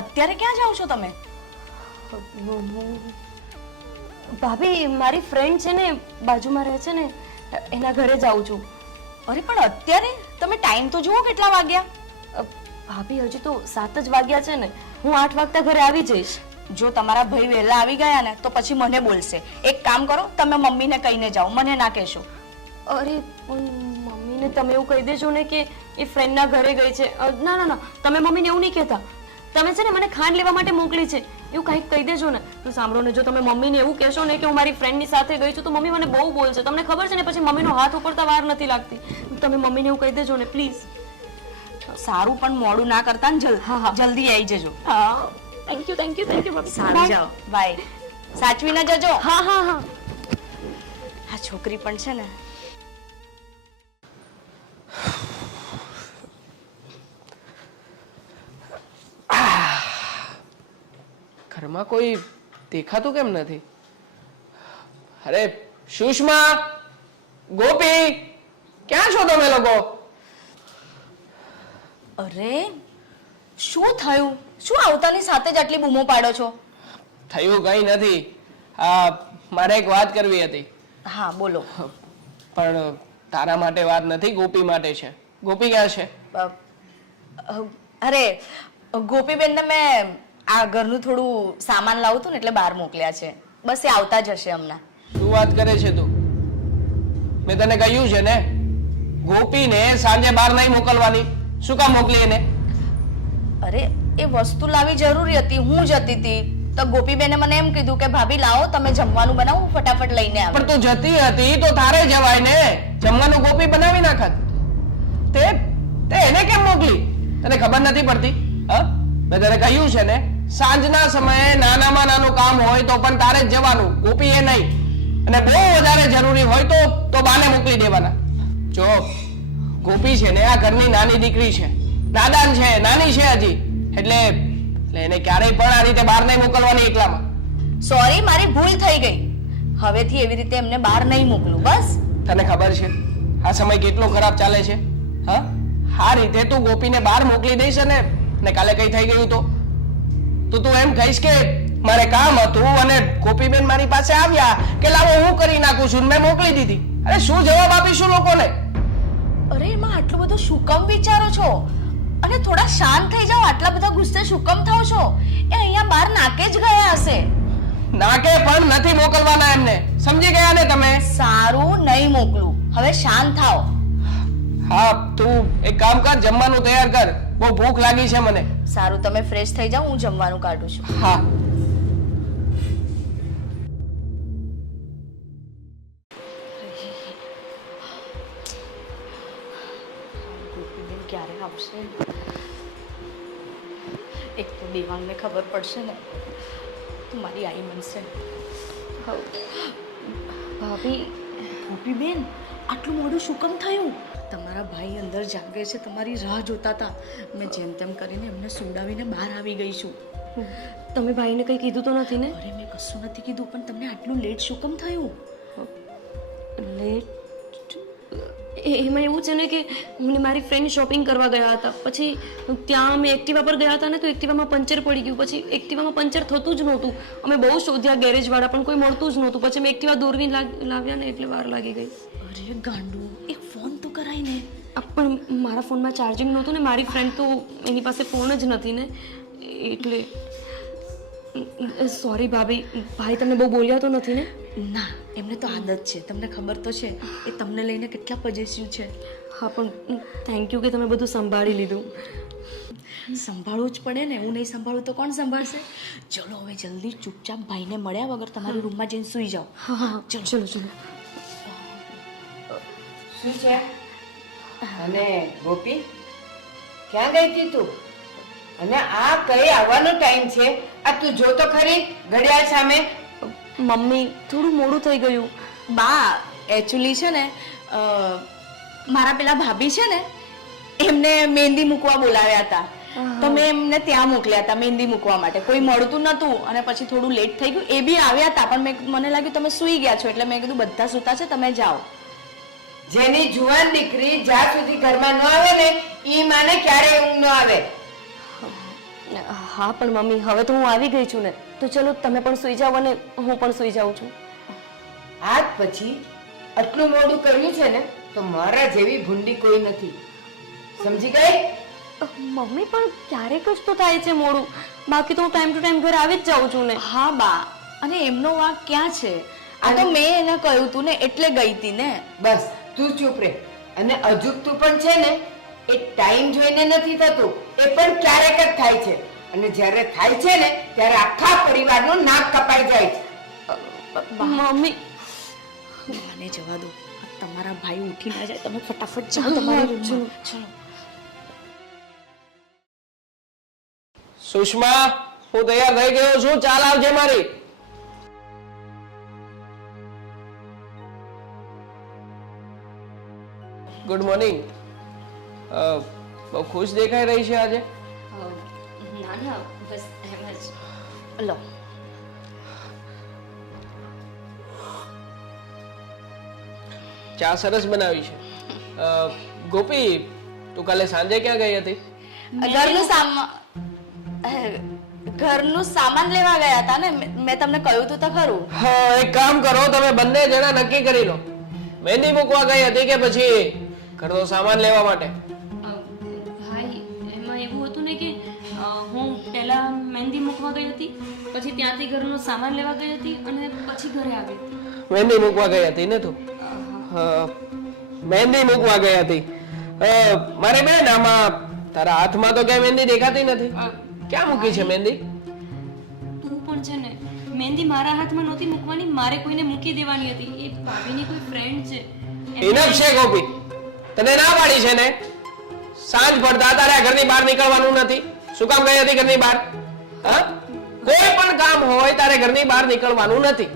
અત્યારે ક્યાં જાઓ છો તમે? ભાભી મારી ફ્રેન્ડ છે ને બાજુમાં રહે છે ને એના ઘરે જાઉં છું. અરે પણ અત્યારે તમે ટાઈમ તો જુઓ કેટલા વાગ્યા? ભાભી હજી તો 7 જ વાગ્યા છે ને. હું 8 વાગતા ઘરે આવી જઈશ. જો તમારા ભાઈ વહેલા આવી ગયા ને તો પછી મને બોલશે. એક કામ કરો, તમે મમ્મીને કહીને જાઓ, મને ના કહેશો. અરે મમ્મીને તમે એવું કહી દેજો ને કે એ ફ્રેન્ડના ઘરે ગઈ છે. ના ના ના, તમે મમ્મીને એવું નહીં કહેતા. તમે છે ને મને ખાંડ લેવા માટે મોકલી છે એવું કંઈક કહી દેજો ને. તો સાંભળો ને, જો તમે મમ્મીને એવું કહેશો ને કે હું મારી ફ્રેન્ડની સાથે ગઈ છું તો મમ્મી મને બહુ બોલશે. તમને ખબર છે ને પછી મમ્મીનો હાથ ઉપરતા વાર નથી લાગતી. તમે મમ્મીને એવું કહી દેજો ને પ્લીઝ. સારું, પણ મોડું ના કરતા ને જલ્દી આવી જજો. હા, થેન્ક યુ ભાભી. સારું, જાઓ, બાય. સાચવીને જજો. હા હા હા. આ છોકરી પણ છે ને. ઘરમાં કોઈ દેખાતું કેમ નથી? અરે સુષ્મા, ગોપી, ક્યાં છો તમે લોકો? અરે શું થયું? શું આવતાની સાથે જ આટલી બૂમો પાડો છો? થયું કઈ નથી. મારે એક વાત કરવી હતી. હા બોલો. પણ તારા માટે વાત નથી, ગોપી માટે છે. ગોપી ક્યાં છે? અરે ગોપીબેનને મેં આ ઘરનું થોડું સામાન લાવું હતું ને એટલે બહાર મોકલ્યા છે. બસ એ આવતા જ હશે હમણાં. શું વાત કરે છે તું? મેં તને કહ્યું છે ને ગોપીને સાંજે બહાર નહીં મોકલવાની. શું કામ મોકલી એને? અરે એ વસ્તુ લાવી જરૂરી હતી, હું જતી હતી તો ગોપીબેને મને એમ કીધું કે ભાભી લાવો, તમે જમવાનું બનાવો, હું ફટાફટ લઈને આવું. પણ તું જતી હતી તો તારે જવાય ને. જમવાનું ગોપી બનાવી નાખત. તે એને કેમ મોકલી? તને ખબર નથી પડતી? હા, મેં તને કહ્યું છે ને સાંજના સમયે નાનામાં નાનું કામ હોય તો પણ તારે જ જવાનું, ગોપી એ નહીં. અને બહુ વધારે જરૂરી હોય તો બાને મોકલી દેવાના. જો ગોપી છે ને આ ઘરની નાની દીકરી છે, નાદાન છે, નાની છે હજી, એટલે એને ક્યારેય પણ આ રીતે બહાર નહીં મોકલવાની એકલામાં. સોરી, મારી ભૂલ થઈ ગઈ. હવેથી એવી રીતે એમને બહાર નહીં મોકલું. બસ. તને ખબર છે આ સમય કેટલો ખરાબ ચાલે છે? હા, આ રીતે તું ગોપીને બહાર મોકલી દઈશ ને કાલે કઈ થઈ ગયું તો તું એમ કહીશ કે મારે કામ હતું અને ગોપીબેન મારી પાસે આવ્યા કે લાવો હું કરી નાખું છું, મેં મોકલી દીધી. અરે શું જવાબ આપીશું લોકોને? અરે એમાં આટલું બધું શું કામ વિચારો છો? અને થોડા શાંત થઈ જાઓ. આટલા બધા ગુસ્સે શું કામ થાવ છો? એ અહીંયા બહાર નાકે જ ગયા હશે. નાકે પણ નથી મોકલવાના એમને, સમજી ગયા ને તમે? સારું, નહીં મોકલું. હવે શાંત થાઓ. હા, તું એક કામ કર, જમવાનું તૈયાર કર, બહુ ભૂખ લાગી છે મને. સારું, તમે ફ્રેશ થઈ જાઓ, હું જમવાનું કાઢું છું. હા. ગોપીબેન ક્યારે આવશે? એક તો દેવાંગને ખબર પડશે ને તો મારી આઈ બનશે. ભાભી, ગોપીબેન આટલું મોડું શું કામ થયું? તમારા ભાઈ અંદર જાગે છે, તમારી રાહ જોતા હતા. મેં જેમ તેમ કરીને એમને સુડાવીને બહાર આવી ગઈ છું. તમે ભાઈને કંઈ કીધું તો નથી ને? અરે મેં કશું નથી કીધું, પણ તમને આટલું લેટ શું કામ થયું? લેટ? એમાં એવું છે ને કે મને મારી ફ્રેન્ડ શોપિંગ કરવા ગયા હતા. પછી ત્યાં અમે એક્ટિવા પર ગયા હતા ને તો એક્ટિવામાં પંચર પડી ગયું. પછી એક્ટિવામાં પંચર થતું જ નહોતું. અમે બહુ શોધ્યા ગેરેજવાળા, પણ કોઈ મળતું જ નહોતું. પછી અમે એક્ટિવા દોરવી લાવ્યા ને એટલે વાર લાગી ગઈ. અરે ગાંડુ, એક ફોન તો કરાય ને. પણ મારા ફોનમાં ચાર્જિંગ નહોતું ને મારી ફ્રેન્ડ તો એની પાસે ફોન જ નથી ને એટલે. સોરી ભાભી, ભાઈ તમને બહુ બોલ્યા તો નથી ને? ના, એમને તો આદત છે, તમને ખબર તો છે એ તમને લઈને કેટલા પોઝિટિવ છે. હા, પણ થેન્ક યુ કે તમે બધું સંભાળી લીધું. સંભાળવું જ પડે ને. હું નહીં સંભાળું તો કોણ સંભાળશે? ચલો હવે જલ્દી ચૂપચાપ ભાઈને મળ્યા વગર તમારી રૂમમાં જઈને સૂઈ જાઓ. હા હા, ચલો ચલો ચલો. શું છે? અને ગોપી ક્યાં ગઈ હતી તું? અને આ કઈ આવવાનો ટાઈમ છે? આ તું જો તો ખરી ઘડિયાળ સામે. મમ્મી, થોડું મોડું થઈ ગયું. બા, એકચ્યુઅલી છે ને મારા પેલા ભાભી છે ને એમને મહેંદી મૂકવા બોલાવ્યા હતા તો મેં એમને ત્યાં મોકલ્યા હતા મહેંદી મૂકવા માટે. કોઈ મળતું નતું અને પછી થોડું લેટ થઈ ગયું. એ બી આવ્યા હતા પણ મને લાગ્યું તમે સૂઈ ગયા છો એટલે મેં કીધું બધા સૂતા છે, તમે જાઓ. જેની જુવાન દીકરી જ્યાં સુધી ઘરમાં ન આવે ને ઈ માને ક્યારે ઊંઘ ન આવે. હા પણ મમ્મી હવે તો હું આવી ગઈ છું ને, તો ચલો તમે પણ સૂઈ જાઓ અને હું પણ સૂઈ જાઉં છું. આજ પછી આટલું મોડું કર્યું છે ને તો મારા જેવી ભૂંડી કોઈ નથી, સમજી ગઈ? મમ્મી પણ ક્યારેક જ તો થાય છે મોડું, બાકી તો હું ટાઈમ ટુ ટાઈમ ઘરે આવી જ જાઉં છું ને. હા બા, અને એમનો વાંક ક્યાં છે? આ તો મેં એને કહ્યું તું ને એટલે ગઈ હતી ને. બસ તું ચૂપ રહે. અને અજુકતું પણ છે ને એ ટાઈમ જોઈને નથી થતું, એ પણ ક્યારેક જ થાય છે. અને જ્યારે થાય છે ને ત્યારે આખા પરિવારનું નાક કપાઈ જાય છે. મમ્મી બાને જવા દો, આ તમારા ભાઈ ઉઠી ના જાય. તમે ફટાફટ જાઓ તમારા રૂમમાં. ચલો. સુષ્મા, હું તૈયાર થઈ ગયો છું, ચાલ આવજે મારી. Good morning. બહુ ખુશ દેખાઈ રહી છે આજે. ના ના, બસ એમ જ. લો. ચા સરસ બનાવી છે. ગોપી, તું કાલે સાંજે ક્યાં ગઈ હતી? ઘરનું સામાન લેવા ગયા હતા ને, મેં તમને કહ્યું તું તો ખરું. હા, એક કામ કરો, તમે બંને જણા નક્કી કરી લો. મહેંદી મૂકવા ગઈ હતી કે પછી ઘરનો સામાન લેવા માટે? ભાઈ એમાં એવું હતું ને કે હું પહેલા મહેંદી મૂકવા ગઈ હતી, પછી ત્યાંથી ઘરનો સામાન લેવા ગઈ હતી અને પછી ઘરે આવી. મહેંદી મૂકવા ગઈ હતી ને તું? મહેંદી મૂકવા ગઈ હતી. મારે બેન, આમાં તારા હાથમાં તો ક્યાંય મહેંદી દેખાતી નથી. ક્યાં મૂકી છે મહેંદી? તું પણ છે ને, મહેંદી મારા હાથમાં નહોતી મૂકવાની, મારે કોઈને મૂકી દેવાની હતી. એ ભાભીની કોઈ ફ્રેન્ડ છે. ઇનફ છે ગોપી, તને ના પાડી છે ને? સાંજ પડતા તારે આ ઘરની બહાર નીકળવાનું નથી. શું કામ ગઈ હતી ઘરની બહાર? હા, કોઈ પણ કામ હોય તારે ઘરની બહાર નીકળવાનું નથી.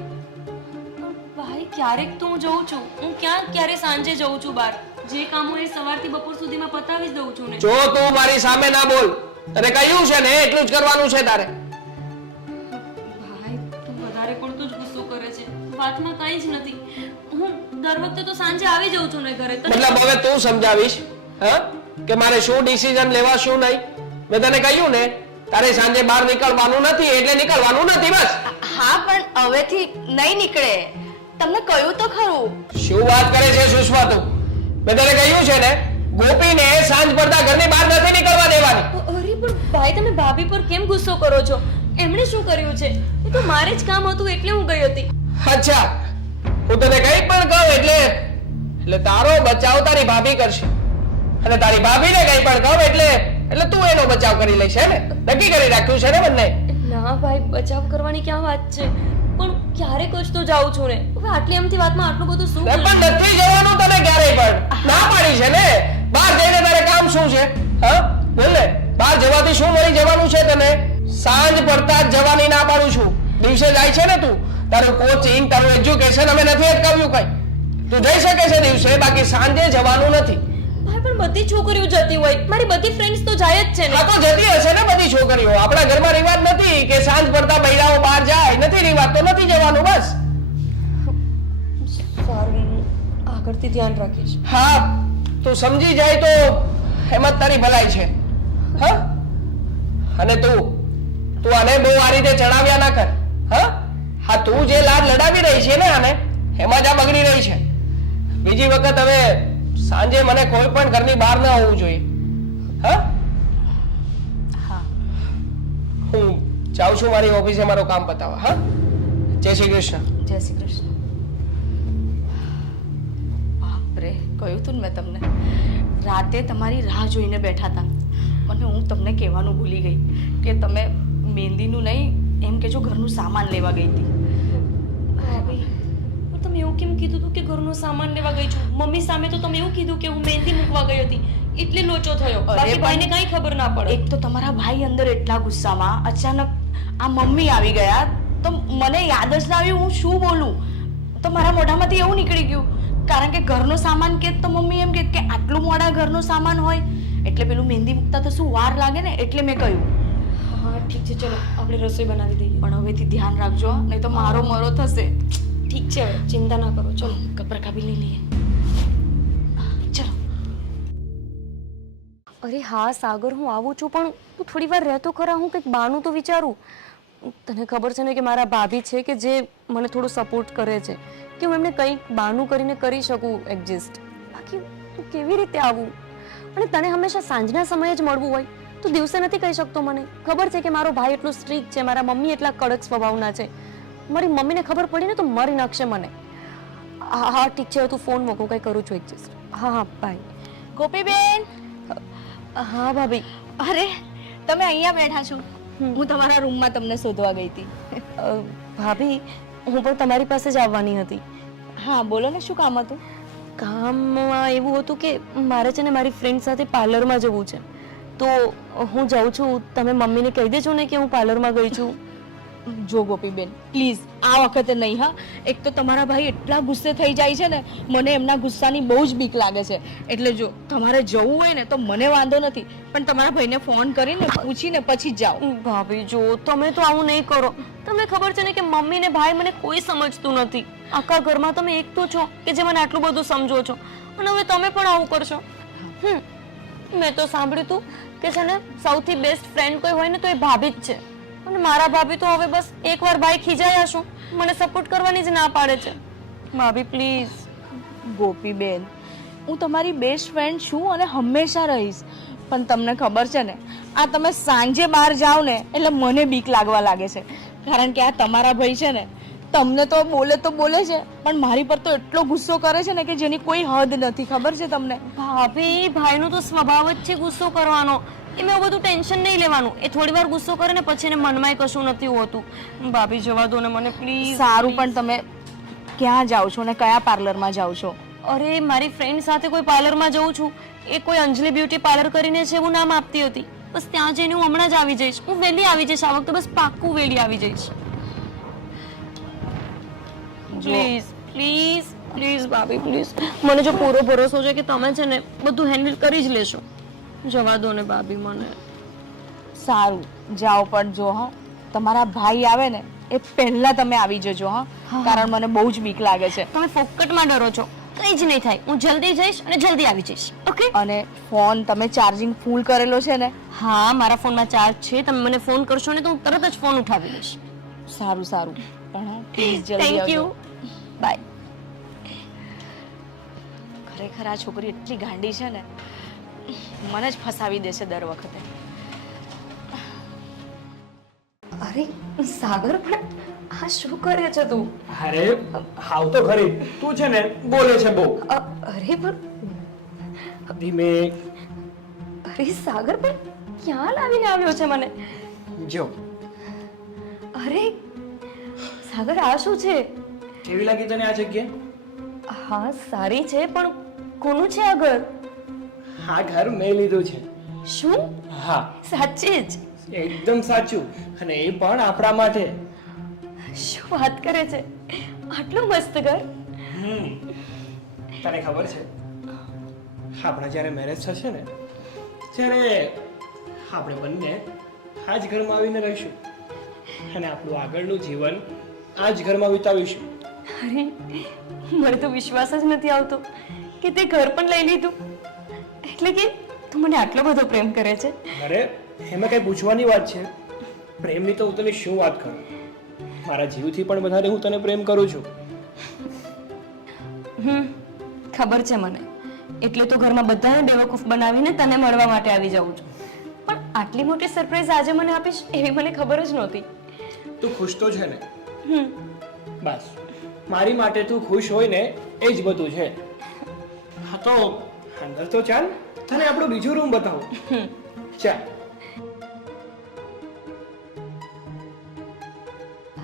ભાઈ ક્યારેક તો હું જઉં છું, હું ક્યારે સાંજે જઉં છું બહાર. જે કામ હોય એ સવારથી બપોર સુધીમાં પતાવી જ દઉં છું ને. જો તું મારી સામે ના બોલ, તને કહ્યું છે ને એટલું જ કરવાનું છે તારે. ભાઈ તું વધારે પડતો જ ગુસ્સો કરે છે, વાતમાં કંઈ જ નથી. હું દર વખતે તો સાંજે આવી જાઉં છું ને ઘરે. મતલબ હવે તું સમજાવીશ હા કે મારે શું ડિસિઝન લેવા શું નહીં? મેં તને કહ્યું ને તારે સાંજે બહાર નીકળવાનું નથી એટલે નીકળવાનું નથી, બસ. હા પણ હવેથી નહીં નીકળે. તમને કહ્યું તો ખરું. શું વાત કરે છે સુષ્મા તું? મેં તને કહ્યું છે ને ગોપીને સાંજ પડતા ઘરની બહાર નથી નીકળવા દેવાની. અરે પણ ભાઈ તમે ભાભી પર કેમ ગુસ્સો કરો છો? એમણે શું કર્યું છે? એ તો મારે જ કામ હતું એટલે હું ગઈ હતી. અચ્છા, હું તને કંઈ પણ કહું એટલે તારો બચાવ તારી ભાભી કરશે, અને તારી ભાભીને કંઈ પણ કહું એટલે તું એનો બચાવ કરી લઈશ ને? નક્કી કરી રાખ્યું છે ને બંને? ના ભાઈ, બચાવ કરવાની ક્યાં વાત છે? પણ ક્યારેક જ તો જાઉં છું ને. હવે આટલી એમથી વાતમાં આટલું બધું શું? પણ નથી જવાનું તને ક્યારેય પણ. ના પાડી છે ને. બહાર જઈને તારે કામ શું છે? હા બોલ ને, બહાર જવાથી શું મળી જવાનું છે તને? સાંજ પડતા જ જવાની ના પાડું છું. દિવસે જાય છે ને તું, તારું કોચિંગ તારું એજ્યુકેશન અમે નથી અટકાવ્યું કઈ. તું જઈ શકે છે દિવસે, બાકી સાંજે જવાનું નથી. ભાઈ પણ બધી છોકરીઓ જતી હોય, મારી બધી ફ્રેન્ડ્સ તો જાય જ છે ને. આ તો જતી હશે ને બધી છોકરીઓ. આપણા ઘરમાં રિવાજ નથી કે સાંજ પડતા બૈરાઓ બહાર જાય. નથી રિવાજ તો નથી જવાનું, બસ. સારું, આગળથી ધ્યાન રાખીશ. હા, તું સમજી જાય તો એમ જ તારી ભલાઈ છે. હા, અને તું આને બહુ આ રીતે ચડાવ્યા ના કર. હા, તું જે લાડ લડાવી રહી છે ને આને, એમાં જ આ બગડી રહી છે. બીજી વખત હવે સાંજે મને કોઈ પણ ઘરની બહાર ન હોવું જોઈએ. હા, હું જાઉં છું મારી ઓફિસે મારું કામ પતાવવા. હા, જય શ્રી કૃષ્ણ. જય શ્રી કૃષ્ણ. બાપરે, કહ્યું તું ને મેં તમને, રાતે તમારી રાહ જોઈને બેઠા હતા. અને હું તમને કહેવાનું ભૂલી ગઈ કે તમે મહેંદીનું નહીં, એમ કે જો ઘરનું સામાન લેવા ગઈ હતી. તમે એવું કેમ કીધું હતું કે ઘરનો સામાન લેવા ગઈ છું? મમ્મી સામે તો તમે એવું કીધું કે હું મહેંદી મૂકવા ગઈ હતી, એટલે લોચો થયો. બાકી ભાઈને કાંઈ ખબર ના પડે. એક તો તમારા ભાઈ અંદર એટલા ગુસ્સામાં અચાનક આ મમ્મી આવી ગયા તો મને યાદ જ ના આવ્યું હું શું બોલું. તો મારા મોઢામાંથી એવું નીકળી ગયું, કારણ કે ઘરનો સામાન કે તો મમ્મી એમ કે આટલું મોડા ઘરનો સામાન હોય એટલે પેલું મહેંદી મૂકતા તો શું વાર લાગે ને, એટલે મેં કહ્યું. હા ઠીક છે, ચલો આપણે રસોઈ બનાવી દઈએ. પણ હવેથી ધ્યાન રાખજો, નહીં તો મારો મરો થશે. ઠીક છે, હવે ચિંતા ના કરો. ચલો કપરા કાપી લઈ લઈએ. ચલો. અરે હા સાગર, હું આવું છું, પણ તું થોડી વાર રહેતો ખરા, હું કંઈક બહાનું તો વિચારું. તને ખબર છે ને કે મારા ભાભી છે કે જે મને થોડું સપોર્ટ કરે છે, કે હું એમને કંઈક બહાનું કરીને કરી શકું એડજસ્ટ. બાકી તું કેવી રીતે આવું? અને તને હંમેશા સાંજના સમયે જ મળવું હોય તો દિવસે નથી કહી શકતો મને? ખબર છે કે મારો ભાઈ એટલો સ્ટ્રિક્ટ છે, મારા મમ્મી એટલા કડક સ્વભાવના છે. મારી મમ્મીને ખબર પડી ને તો મારી નાખશે મને. હા હા ઠીક છે, તું ફોન મૂકો, કંઈ કરું છું એડજસ્ટ. હા હા બાય. ગોપીબેન, હા ભાભી. અરે તમે અહીંયા બેઠા છો? હું તમારા રૂમમાં તમને શોધવા ગઈ હતી. ભાભી, હું પણ તમારી પાસે જ આવવાની હતી. હા બોલો ને, શું કામ હતું? કામમાં એવું હતું કે મારે છે ને મારી ફ્રેન્ડ સાથે પાર્લરમાં જવું છે, તો હું જાઉં છું. તમે મમ્મીને કહી દેજો ને કે હું પાર્લરમાં ગઈ છું. જો ગોપીબેન પ્લીઝ આ વખતે નહીં હા. એક તો તમારા ભાઈ એટલા ગુસ્સે થઈ જાય છે ને, મને એમના ગુસ્સાની બહુ જ બીક લાગે છે. એટલે જો તમારે જવું હોય ને તો મને વાંધો નથી, પણ તમારા ભાઈને ફોન કરીને પૂછીને પછી જ જાઓ. ભાભી જો, તમે તો આવું નહીં કરો. તમને ખબર છે ને કે મમ્મી ને ભાઈ મને કોઈ સમજતું નથી. આખા ઘરમાં તમે એક તો છો કે જે મને આટલું બધું સમજો છો, અને હવે તમે પણ આવું કરશો. મેં તો સાંભળ્યું હતું કે છે ને સૌથી બેસ્ટ ફ્રેન્ડ કોઈ હોય ને તો એ ભાભી જ છે. અને મારા ભાભી તો હવે બસ એકવાર ભાઈ ખીજાયા શું મને સપોર્ટ કરવાની જ ના પાડે છે. ભાભી પ્લીઝ. ગોપીબેન, હું તમારી બેસ્ટ ફ્રેન્ડ છું અને હંમેશા રહીશ, પણ તમને ખબર છે ને આ તમે સાંજે બહાર જાઓ ને એટલે મને બીક લાગવા લાગે છે. કારણ કે આ તમારા ભાઈ છે ને તમને તો બોલે છે, પણ મારી પર તો એટલો ગુસ્સો કરે છે ને કે જેની કોઈ હદ નથી. ખબર છે તમને? ભાભી, ભાઈનો તો સ્વભાવ જ છે ગુસ્સો કરવાનો. એમાં બધું ટેન્શન નહીં લેવાનું. એ થોડી વાર ગુસ્સો કરે ને પછી એને મનમાં કશું નથી હોતું. ભાભી જવા દો ને મને પ્લીઝ. સારું, પણ તમે ક્યાં જાઓ છો ને કયા પાર્લરમાં જાઓ છો? અરે મારી ફ્રેન્ડ સાથે કોઈ પાર્લરમાં જઉં છું. એ કોઈ અંજલિ બ્યુટી પાર્લર કરીને છે, એવું નામ આપતી હતી. બસ ત્યાં જઈને હું હમણાં જ આવી જઈશ. હું વહેલી આવી જઈશ આ વખતે, બસ પાક્કું વહેલી આવી જઈશ. પ્લીઝ પ્લીઝ પ્લીઝ ભાભી પ્લીઝ. મને જો પૂરો ભરોસો છે કે તમે છે ને બધું હેન્ડલ કરી જ લેશો. જવા દો ને ભાભી મને. સારું જાઓ, પણ જો હા તમારા ભાઈ આવે ને એ પહેલા તમે આવી જજો હા. કારણ મને બહુ જ બીક લાગે છે. તમે ફોકટમાં ડરો છો. કંઈ જ નહીં થાય. હું જલ્દી જઈશ અને જલ્દી આવી જઈશ. ઓકે? અને ફોન તમે ચાર્જિંગ ફૂલ કરેલો છે ને? હા, મારા ફોનમાં ચાર્જ છે. તમે મને ફોન કરશો ને તો હું તરત જ ફોન ઉઠાવી લઈશ. સારું સારું, પણ પ્લીઝ જલ્દી થેન્ક આવજો. યુ. બાય. ખરેખર આ છોકરી એટલી ગાંડી છે ને, મને જ ફસાવી દેશે દર વખતે. અરે સાગર, પણ આ શું કરે છે તું? અરે હાવ તો ખરી, તું છે ને બોલે છે બહુ. અરે પણ ધીમે. અરે સાગર, પણ ક્યાં લાવીને આવ્યો છે મને? જો અરે સાગર, આ શું છે? કેવી લાગી તને આ જગ્યા? હા સારી છે, પણ કોનું છે આ ઘર? આ ઘર મેં લીધું છે. શું? હા સાચે જ? એકદમ સાચું, અને એ પણ આપણા માટે. શું વાત કરે છે? આટલું મસ્ત ઘર? તને ખબર છે આપણા જ્યારે મેરેજ થશે ને ત્યારે આપણે બંને આ જ ઘરમાં આવીને રહીશું અને આપણું આગળનું જીવન આ જ ઘરમાં વિતાવીશું. અરે મને તો વિશ્વાસ જ નથી આવતો કે તે ઘર પણ લઈ લીધું. એટલે કે તું મને આટલો બધો પ્રેમ કરે છે? અરે એમાં કઈ પૂછવાની વાત છે? પ્રેમની તો હું તને શું વાત કરું, મારા જીવથી પણ વધારે હું તને પ્રેમ કરું છું. ખબર છે મને. એટલે તો ઘરમાં બધાને બેવકૂફ બનાવીને તને મળવા માટે આવી જાઉં છું. પણ આટલી મોટી સરપ્રાઈઝ આજે મને આપીશ એવી મને ખબર જ નહોતી. તું ખુશ તો છે ને? બસ મારી માટે તું ખુશ હોય ને એ જ બધું છે. હા તો અંદર તો ચાલ, તને આપણો બીજો રૂમ બતાવો. ચાલ.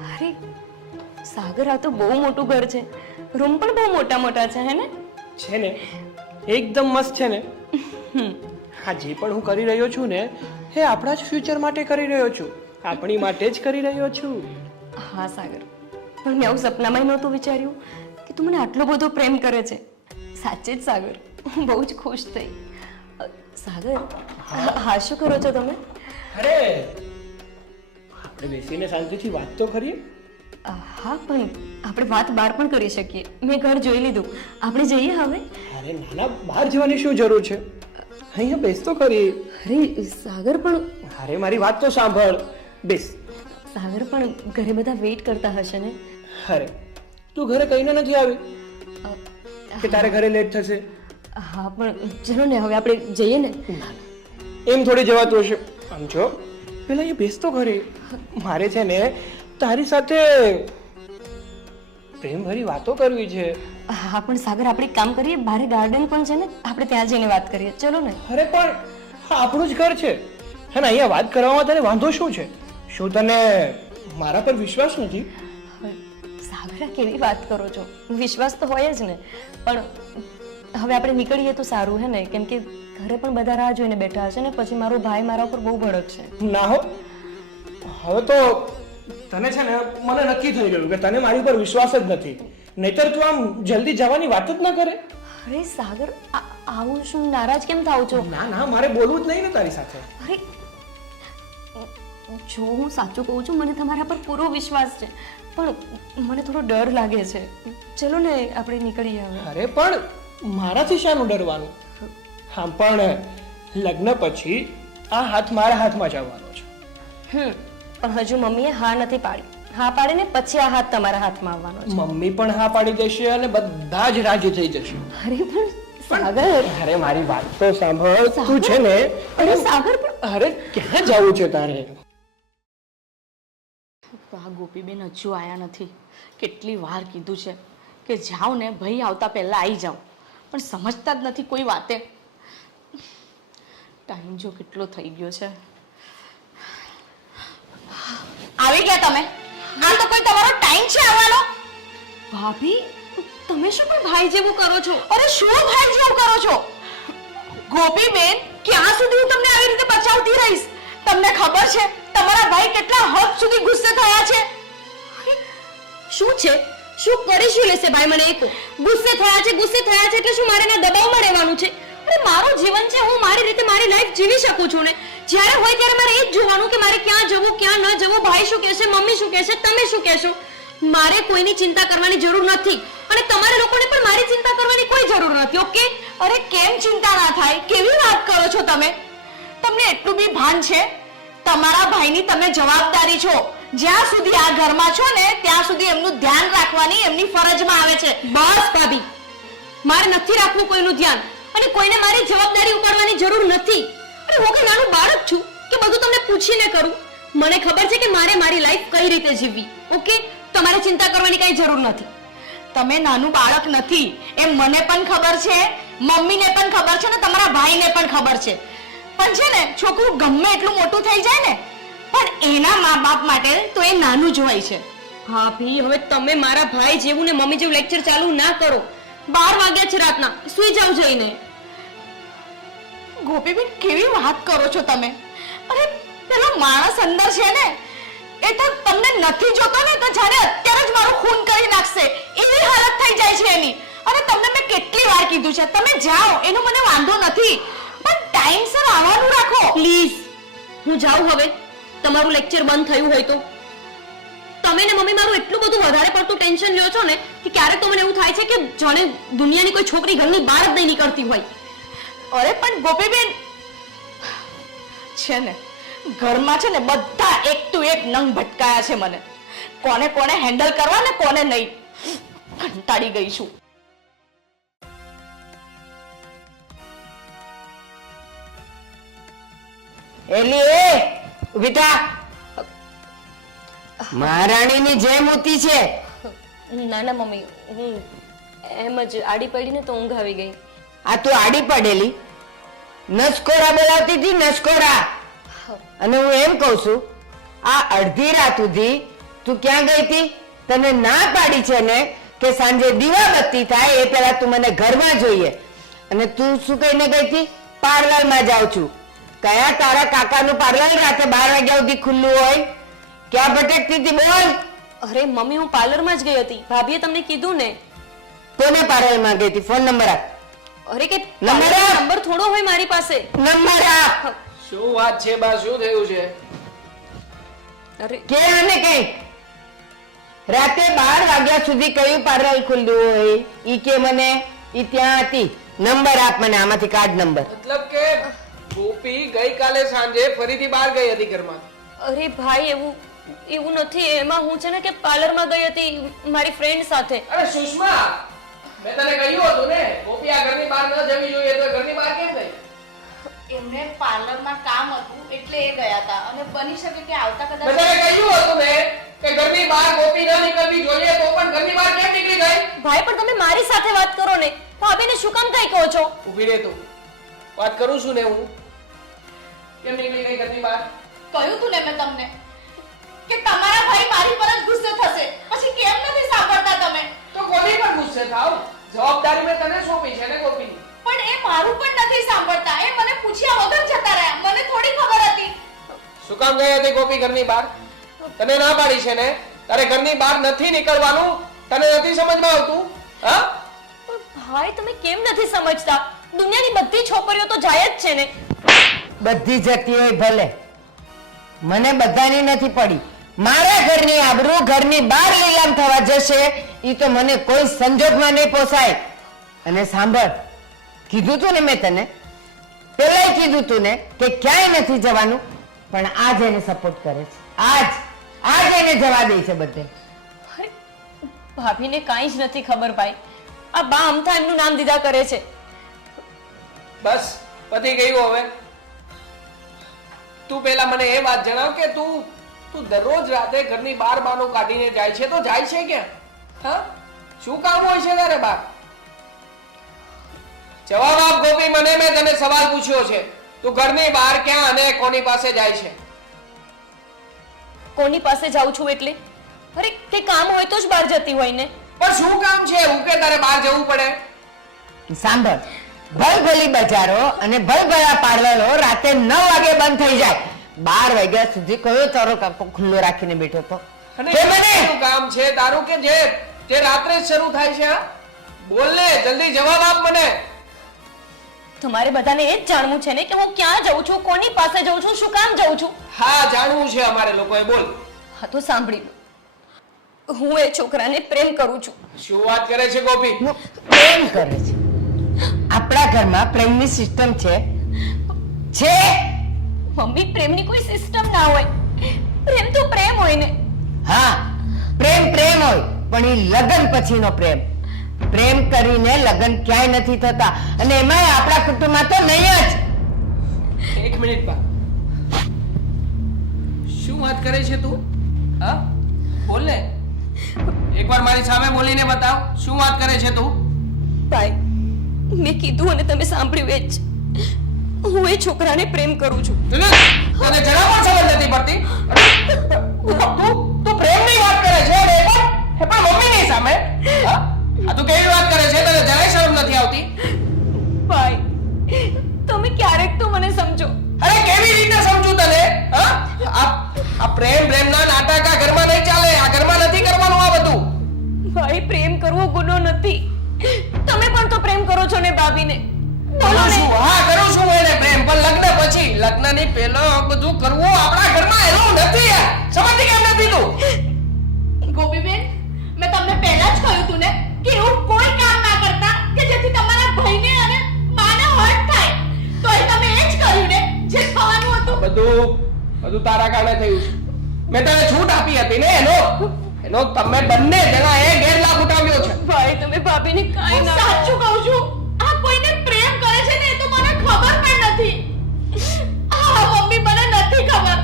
અરે સાગર, આ તો બહુ મોટું ઘર છે. રૂમ પણ બહુ મોટા મોટા છે, હે ને? છે ને, એકદમ મસ્ત છે ને. હા, જે પણ હું કરી રહ્યો છું ને એ આપણા જ ફ્યુચર માટે કરી રહ્યો છું, આપણી માટે જ કરી રહ્યો છું. હા સાગર, પણ મેં આવું સપનામાં નહોતું વિચાર્યું કે તું મને આટલો બધો પ્રેમ કરે છે. સાચે જ સાગર, હું બહુ જ ખુશ થઈ. સાગર, હા શું કરો છો તમે? અરે આપણે બેસીને શાંતિથી વાત તો કરીએ. હા, પણ આપણે વાત બહાર પણ કરી શકીએ. મેં ઘર જોઈ લીધું. આપણે જઈએ હવે? અરે નાના, બહાર જવાની શું જરૂર છે? અહીંયા બેસ તો ખરી. અરે સાગર પણ અરે મારી વાત તો સાંભળ. બેસ. સાગર પણ ઘરે બધા વેઇટ કરતા હશે ને? અરે તું ઘરે કહીને નથી આવી અ, કે તારે ઘરે લેટ થશે? હા પણ ચલો ને હવે આપણે જઈએ ને. એમ થોડી જવાતું હશે. આમ જો પેલા એ બેસ તો ખરી. મારે છે ને તારી સાથે પ્રેમભરી વાતો કરવી છે. હા પણ સાગર આપણે એક કામ કરીએ, બારે ગાર્ડન પણ છે ને, આપણે ત્યાં જઈને વાત કરીએ. ચલો ને. અરે પણ આ આપણું જ ઘર છે અને અહીંયા વાત કરવામાં તને વાંધો શું છે? શું તને મારા પર વિશ્વાસ નથી? સાગર આ કેવી વાત કરો છો? વિશ્વાસ તો હોય જ ને, પણ હવે આપણે નીકળીએ તો સારું હે ને, કેમ કે ઘરે પણ બધા રાહ જોઈને બેઠા હશે ને, પછી મારો ભાઈ મારા ઉપર બહુ ભડક છે. ના હો, હવે તો તને છે ને મને નક્કી થઈ ગયું કે તને મારી ઉપર વિશ્વાસ જ નથી. નહીતર તું આમ જલ્દી જવાની વાત જ ન કરે. અરે સાગર આવું શું નારાજ કેમ થાવ છો? ના ના, મારે બોલવું જ નહીં ને તારી સાથે. અરે જો હું સાચું કહું છું, મને તમારા પર પૂરો વિશ્વાસ છે, પણ મને થોડો ડર લાગે છે. ચલો ને આપણે નીકળીએ હવે. અરે પણ મારાથી શાનું ડરવાનું? હા પણ લગ્ન પછી આ હાથ મારા હાથમાં જ આવવાનો છે. પણ હજુ મમ્મીએ હા નથી પાડી. હા પાડે ને પછી આ હાથ તમારા હાથમાં આવવાનો છે. મમ્મી પણ હા પાડી દેશે અને બધા જ રાજી થઈ જશે. અરે પણ સાગર, અરે મારી વાત તો સાંભળ. તું છે ને અરે સાગર પણ અરે ક્યાં જવું છે તારે? આ ગોપીબેન હજુ આયા નથી. કેટલી વાર કીધું છે કે જાઓ ને ભાઈ આવતા પહેલા આવી જાઓ, પણ સમજતા જ નથી કોઈ વાતે. ટાઈમ જો કેટલો થઈ ગયો છે. આવી ગયા તમે? આ તો કોઈ તમારો ટાઈમ છે આવવાનો? ભાભી તમે શું કોઈ ભાઈ જેવું કરો છો? અરે શું ભાઈ જેવું કરો છો? ગોપીબેન, ક્યાં સુધી હું તમને આવી રીતે બચાવતી રહીશ? તમને ખબર છે તમારા ભાઈ કેટલા હદ સુધી ગુસ્સે થયા છે? શું છે? શું કરી શું લેશે ભાઈ? મને એક ગુસ્સે થયા છે એટલે શું મારે એના દબાવમાં રહેવાનું છે? અરે મારું જીવન છે, હું મારી રીતે મારી લાઈફ જીવી શકું છું ને. જ્યારે હોય ત્યારે મારે એ જ જોવાનું કે મારે ક્યાં જવું ક્યાં ન જવું, ભાઈ શું કહેશે, મમ્મી શું કહેશે, તમે શું કહેશો. મારે કોઈની ચિંતા કરવાની જરૂર નથી અને તમારે લોકોને પણ મારી ચિંતા કરવાની કોઈ જરૂર નથી. ઓકે? અરે કેમ ચિંતા ના થાય? કેવી વાત કરો છો તમે? તમને એટલું બી ભાન છે? તમારા ભાઈની તમે જવાબદારી છો. જ્યાં સુધી આ ઘરમાં છો ને ત્યાં સુધી એમનું ધ્યાન રાખવાની એમની ફરજમાં આવે છે. બસ ભાભી, મારે નથી રાખવું કોઈનું ધ્યાન અને કોઈને મારી જવાબદારી ઉપાડવાની જરૂર નથી. અરે હું કઈ નાનું બાળક છું કે બધું તમને પૂછીને કરું? મને ખબર છે કે મારે મારી લાઈફ કઈ રીતે જીવવી. ઓકે? તમારે ચિંતા કરવાની કઈ જરૂર નથી. તમે નાનું બાળક નથી એમ મને પણ ખબર છે, મમ્મીને પણ ખબર છે ને તમારા ભાઈને પણ ખબર છે. પણ છે ને છોકરું ગમે એટલું મોટું થઈ જાય ને, પણ એના મા બાપ માટે તો એ નાનું જ હોય છે. ભાભી હવે તમે મારા ભાઈ જેવું ને મમ્મી જેવું લેક્ચર ચાલુ ના કરો. 12 વાગ્યા છે રાતના, સુઈ જાવ જઈને. ગોપીબેન કેવી વાત કરો છો તમે? અરે પેલો માણસ અંદર છે ને એ તો તમને નથી જોતો ને તો જાણે અત્યારે જ મારું ખૂન કરી નાખશે એવી હાલત થઈ જાય છે એની. અને તમને મેં કેટલી વાર કીધું છે તમે જાઓ, એનો મને વાંધો નથી, પણ ટાઈમસર આવવાનું રાખો પ્લીઝ. હું જાઉં હવે? તમારું લેક્ચર બંધ થયું હોય તો? તમે ને મમ્મી મારું એટલું બધું વધારે પડતું ટેન્શન લ્યો છો ને કે ક્યારેક તો મને એવું થાય છે કે જાણે દુનિયાની કોઈ છોકરી ઘરની બહાર જ નહીં નીકળતી હોય. અરે પણ ગોપીબેન છે ને ઘરમાં છે ને બધા એક તો એક નંગ ભટકાયા છે. મને કોને કોને હેન્ડલ કરવા ને કોને નહીં, કંટાળી ગઈ છું. એલી એ ઊભી થા. મહારાણીની જેમ ઊતી છે. ના ના મમ્મી, હું એમ જ આડી પડીને તો ઊંઘ આવી ગઈ. આ તું આડી પડેલી નસકોરા બોલાવતી હતી, નસકોરા. અને હું એમ કહું છું આ અડધી રાત સુધી તું ક્યાં ગઈ હતી? તને ના પાડી છે ને કે સાંજે દીવાબત્તી થાય એ પહેલા તું મને ઘરમાં જોઈએ, અને તું શું કહીને ગઈ હતી? પાર્લરમાં જાઉં છું. કયા તારા કાકાનું પાર્લર રાતે 12 વાગ્યા સુધી ખુલ્લું હોય? ક્યાં ભટકતી હતી બોલ? અરે મમ્મી, હું પાર્લરમાં જ ગઈ હતી. ભાભીએ તમને કીધું ને. કોને પાર્લરમાં ગઈ હતી? ફોન નંબર આપ. અરે કે નંબર આપ. નંબર થોડો હોય મારી પાસે. નંબર આપ. શું વાત છે બા? શું થયું છે? અરે કે આને કઈ રાતે 12 વાગ્યા સુધી કયું પાર્લર ખુલ્લું હોય? ઈ કે મને ઈ ત્યાં હતી. નંબર આપ મને, આમાંથી કાર્ડ નંબર. મતલબ કે અરે ગોપી ગઈકાલે સાંજે ફરીથી બહાર ગઈ હતી ઘરમાં. અરે ભાઈ એવું નથી. એમાં હું છે ને કે પાર્લરમાં ગઈ હતી મારી ફ્રેન્ડ સાથે. અરે સુષ્મા, મેં તને કહ્યું હતું ને ગોપી આ ઘરની બહાર ન જવી જોઈએ, તો ઘરની બહાર કેમ ગઈ? એમને પાર્લરમાં કામ હતું એટલે એ ગયા હતા અને બની શકે કે આવતા મેં કદાચ તને કહ્યું હતું ને કે ઘરની બહાર ગોપી ન નીકળવી જોઈએ, તો પણ ઘરની બહાર કેમ નીકળી ગઈ? ભાઈ પણ તમે મારી સાથે વાત કરો ને. ભાભીને શું કામ કઈ કહો છો? ઊભી રહે તું. વાત કરું છું ને હું. કેમ નીકળી ગઈ ઘરની બહાર? કહ્યું તું ને મેં તમને કે તમારા ભાઈ મારી પર જ ગુસ્સે થશે, પછી કેમ નથી સાંભળતા તમે? તો કોની પર ગુસ્સે થાવ? જવાબદારી મેં તને સોંપી છે ને ગોપીની. પણ એ મારું પણ નથી સાંભળતા. એ મને પૂછ્યા વગર જતા રહ્યા. મને થોડી ખબર હતી. શું કામ ગઈ હતી ગોપી ઘરની બહાર? તને ના પાડી છે ને તારે ઘરની બહાર નથી નીકળવાનું? તને નથી સમજમાં આવતું? હા ભાઈ તમે કેમ નથી સમજતા? દુનિયાની બધી છોકરીઓ તો જાય જ છે ને. બધી જતી હોય ભલે, મને બધાની નથી પડી. મારા ઘરની આબરૂ ઘરની બહાર લીલામ થવા જશે ઈ તો મને કોઈ સંજોગમાં નહીં પોસાય. અને સાંભળ, કીધું તું ને મેં તને પહેલાય કીધું તું ને કે ક્યાંય નથી જવાનું, પણ આજ એને સપોર્ટ કરે છે. આજ એને જવા દે છે બધે. ભાઈ, ભાભીને કાંઈ જ નથી ખબર ભાઈ. આ બા અમથા એમનું નામ દીધા કરે છે. બસ પતી ગયું. હવે તું પેલા મને એ વાત જણાવ કે તું દરરોજ રાતે ઘરની બહાર બાનું કાઢીને જાય છે, તો જાય છે ક્યાં? હા શું કામ હોય છે તારે બહાર? જવાબ આપ ગોપી મને. મેં તને સવાલ પૂછ્યો છે, તું ઘરની બહાર ક્યાં અને કોની પાસે જાય છે? કોની પાસે જાઉં છું એટલે? અરે કે કામ હોય તો જ બહાર જતી હોય ને. પણ શું કામ છે એવું કે તારે બહાર જવું પડે? સાંભળ, ભલભલી બજારો અને ભલભલા પાર્લરો રાતે 9 વાગે બંધ થઈ જાય. 12 વાગ્યા સુધી કયો તારો કાકો ખુલ્લો રાખીને બેઠો તો? અને કે મને શું કામ છે તારું કે જે રાત્રે જ શરૂ થાય છે? હા? બોલ ને, જલ્દી જવાબ આપ મને. તમારે બધાને એ જ જાણવું છે ને કે હું ક્યાં જઉં છું, કોની પાસે જઉં છું, શું કામ જઉં છું? હા જાણવું છે અમારે લોકોએ. બોલ. હા તો સાંભળી લો. હું એ છોકરાને પ્રેમ કરું છું. શું વાત કરે છે ગોપી? પ્રેમ કરે છે? આપણા ઘરમાં પ્રેમની સિસ્ટમ છે? મમ્મી, પ્રેમની કોઈ સિસ્ટમ ના હોય. પ્રેમ તો પ્રેમ હોય ને. હા, પ્રેમ હોય, પણ એ લગ્ન પછીનો પ્રેમ. પ્રેમ કરીને લગ્ન ક્યાંય નથી થતા, અને એમાંય આપણા કુટુંબમાં તો નહીં જ. એક મિનિટ બા, શું વાત કરે છે તું? હા બોલ ને, એકવાર મારી સામે બોલીને બતાવ. શું વાત કરે છે તું? ભાઈ, મેં કીધું અને તમે સાંભળ્યું એ જ. હું એ છોકરાને પ્રેમ કરું છું. તને જરા પણ સમજ નથી પડતી. તું પ્રેમની વાત કરે છે અને એ પણ મમ્મીની સામે? હા? આ તું કેવી વાત કરે છે? તને જરાય શરમ નથી આવતી? ભાઈ, તમે ક્યારેક તો મને સમજો. અરે કેવી રીતે સમજુ તને? હા? આ પ્રેમના નાટક આ ઘરમાં નહીં ચાલે. આ ઘરમાં નથી કરવાનું આ બધું. ભાઈ, પ્રેમ કરવો ગુનો નથી. તમે પણ તો પ્રેમ કરો છો ને ભાભીને. બોલો ને. હા કરું છું એને પ્રેમ, પણ લગ્ન પછી. લગ્નની પહેલા આ બધું કરવું આપણા ઘરમાં એનું નથી. યાર સમજતી કેમ નથી તું? ગોપીબેન, મેં તમને પહેલા જ કહ્યું તું ને કે એવું કોઈ કામ ના કરતા કે જેથી તમારા ભાઈને અને માને હર્ટ થાય. તો એ તમે એ જ કર્યું ને જે થવાનું હતું. બધું તારા કારણે થયું છે. મેં તને છૂટ આપી હતી ને એનો તમે બંને જણા એ ગેરલાભ ઉઠાવ્યો છે. ભાઈ, તમે ભાભીને કાંઈ હું ના સાચું કહું છું. આ કોઈને પ્રેમ કરે છે ને એ તો મને ખબર પણ નથી. મમ્મી, મને નથી ખબર.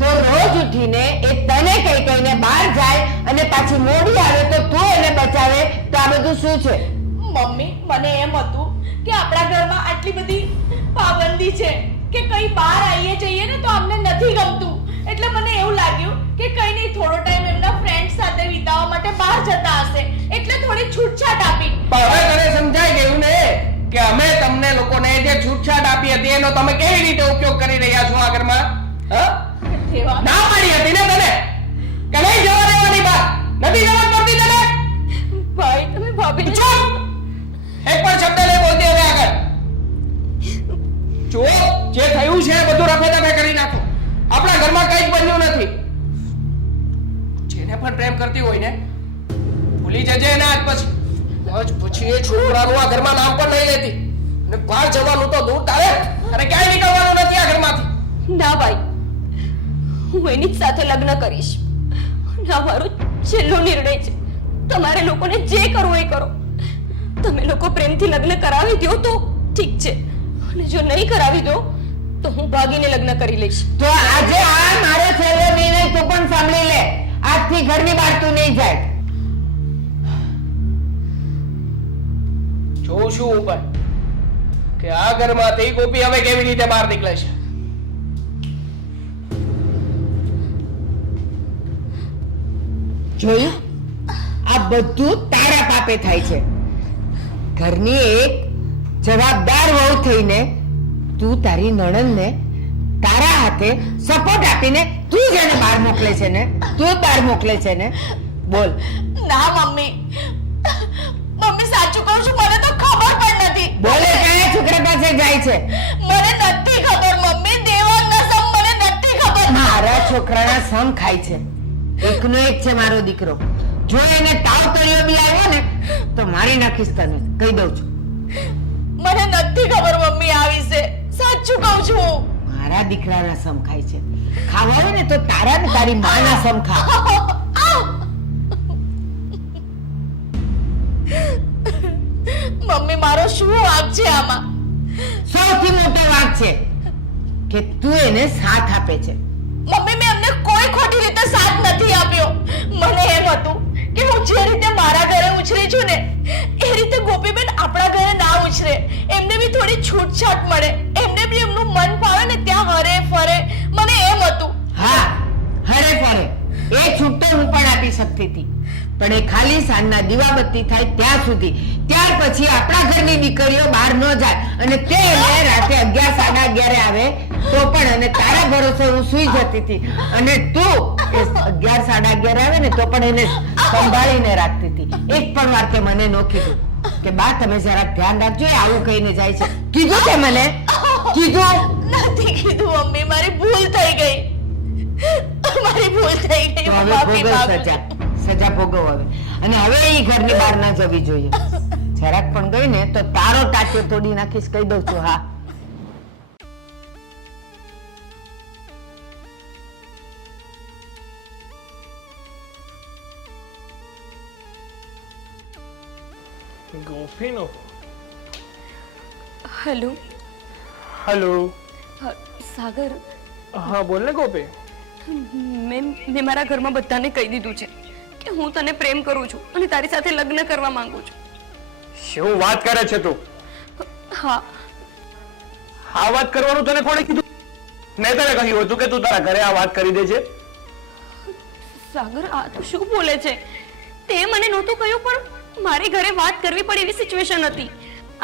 તો રોજ ઉઠીને એ તને કહીને બહાર જાય અને પાછી મોડી આવે તો તું એને બચાવે, તો આ બધું શું છે? મમ્મી, મને એમ હતું કે આપણા ઘરમાં આટલી બધી પાબંદી છે કે કઈ બહાર આવીએ જઈએ ને તો અમને નથી ગમતું. એટલે મને એવું લાગ્યું કે કઈ નહીં, થોડો ટાઈમ એમના ફ્રેન્ડ સાથે વિતાવવા માટે બહાર જતા હશે એટલે થોડી છૂટછાટ આપી. પણ હવે તને સમજાઈ ગયું ને કે અમે તમને લોકોને જે છૂટછાટ આપી હતી એનો તમે કેવી રીતે ઉપયોગ કરી રહ્યા છો આ ઘરમાં? હા? ના પાડી હતી ને તને કે નહીં જવા દેવાની વાત? નથી જવા પડતી તને? ભાઈ, તમે ભાભીને ચૂપ! એક પણ શબ્દ નહીં બોલતી હવે આગળ. જો જે થયું છે એ બધું રફે દફે કરી નાખો. આપણા ઘરમાં કંઈ જ બન્યું નથી. જેને પણ પ્રેમ કરતી હોય ને ભૂલી જજે એને આજ પછી એ છોકરાનું આ ઘરમાં નામ પણ નહીં લેતી. ને બહાર જવાનું તો દૂર, તારે ક્યાંય નીકળવાનું નથી આ ઘરમાંથી. ના ભાઈ, હું એની જ સાથે લગ્ન કરીશ. ના, મારો છેલ્લો નિર્ણય છે. તમારે લોકોને જે કરવું એ કરો. તમે લોકો પ્રેમથી લગ્ન કરાવી દો તો ઠીક છે, અને જો નહીં કરાવી દો તો હું ભાગીને લગ્ન કરી લઈશ. તો આજે આ મારો છેલ્લો નિર્ણય તું પણ સાંભળી લે. આજથી ઘરની બહાર તું નહીં જાય. જોઉં છું ઉપર કે આ ઘરમાંથી ગોપી હવે કેવી રીતે બહાર નીકળે છે. જોયું? આ બધું તારા પાપે થાય છે. ઘરની એક જવાબદાર વહુ થઈને તું તારી નણંદને તારા હાથે સપોર્ટ આપીને તું જ એને બહાર મોકલે છે ને, તું બહાર મોકલે છે ને. બોલ. ના મમ્મી, મમ્મી સાચું કહું છું, મને તો ખબર પણ નથી. બોલે કયા છોકરા પાસે જાય છે? મને નથી ખબર મમ્મી, દેવાંગના સમ મને નથી ખબર. મારા છોકરાના સમ ખાય છે. એકનો એક છે મારો દીકરો. જો એને તાવ તળિયો બી આવ્યો ને તો મારી નાખીશ તને, કહી દઉં છું. મને નથી ખબર મમ્મી આ વિશે, સાચું કહું છું. મારા દીકરાના સમ ખાય છે. ખાવા હોય ને તો તારા ને તારી માના સમ ખા. મમ્મી મારો શું વાંક છે આમાં? સૌથી મોટો વાંક છે કે તું એને સાથ આપે છે. મમ્મી મેં એમને કોઈ ખોટી રીતે સાથ નથી આપ્યો. મને એમ હતું કે હું જે રીતે મારા ઘરે ઉછરી છું ને એ રીતે ગોપીબેન આપણા ઘરે ના ઉછરે, એમને બી થોડી છૂટછાટ મળે, એમને બી એમનું મન ફાવે ને ત્યાં હરે ફરે, મને એમ હતું. હા, હરે ફરે એ છૂટો હું પણ આપી શકતી હતી, પણ એ ખાલી સાંજના દીવાબત્તી થાય ત્યાં સુધી. ત્યાર પછી આપણા ઘરની દીકરીઓ બહાર ન જાય, અને તે એને રાતે 11 સાડા 11 આવે તો પણ, અને તારા ભરોસે હું સૂઈ જતી હતી, અને તું 11 સાડા 11 આવે ને તો પણ એને સંભાળીને રાખતી હતી. એક પણ વાર તે મને ન કીધું કે બા તમે જરા ધ્યાન રાખજો, એ આવું કહીને જાય છે? કીધું તે મને? કીધું નથી કીધું મમ્મી, મારી ભૂલ થઈ ગઈ, મારી ભૂલ થઈ ગઈ. તો હવે માફી ભોગવ માંગુ. સજા ભોગવ હવે. અને હવે એ ઘરની બહાર ના જવી જોઈએ. જરાક પણ ગઈ ને તો તારો ટાંટિયો તોડી નાખીશ, કહી દઉં છું. હા, ગોપીનો હેલો. હેલો. સાગર, હા બોલ ને ગોપી. મેં મારા ઘરમાં બધાને કહી દીધું છે કે હું તને પ્રેમ કરું છું અને તારી સાથે લગ્ન કરવા માંગુ છું. શું વાત કરે છે તું? હા, આ વાત કરવાનું તને કોણે કીધું? મેં તને કહ્યું હતું કે તું તારા ઘરે આ વાત કરી દે છે. સાગર આ તો શું બોલે છે? તે મને નહોતું કહ્યું, પણ મારી ઘરે વાત કરવી પડે એવી સિચ્યુએશન હતી.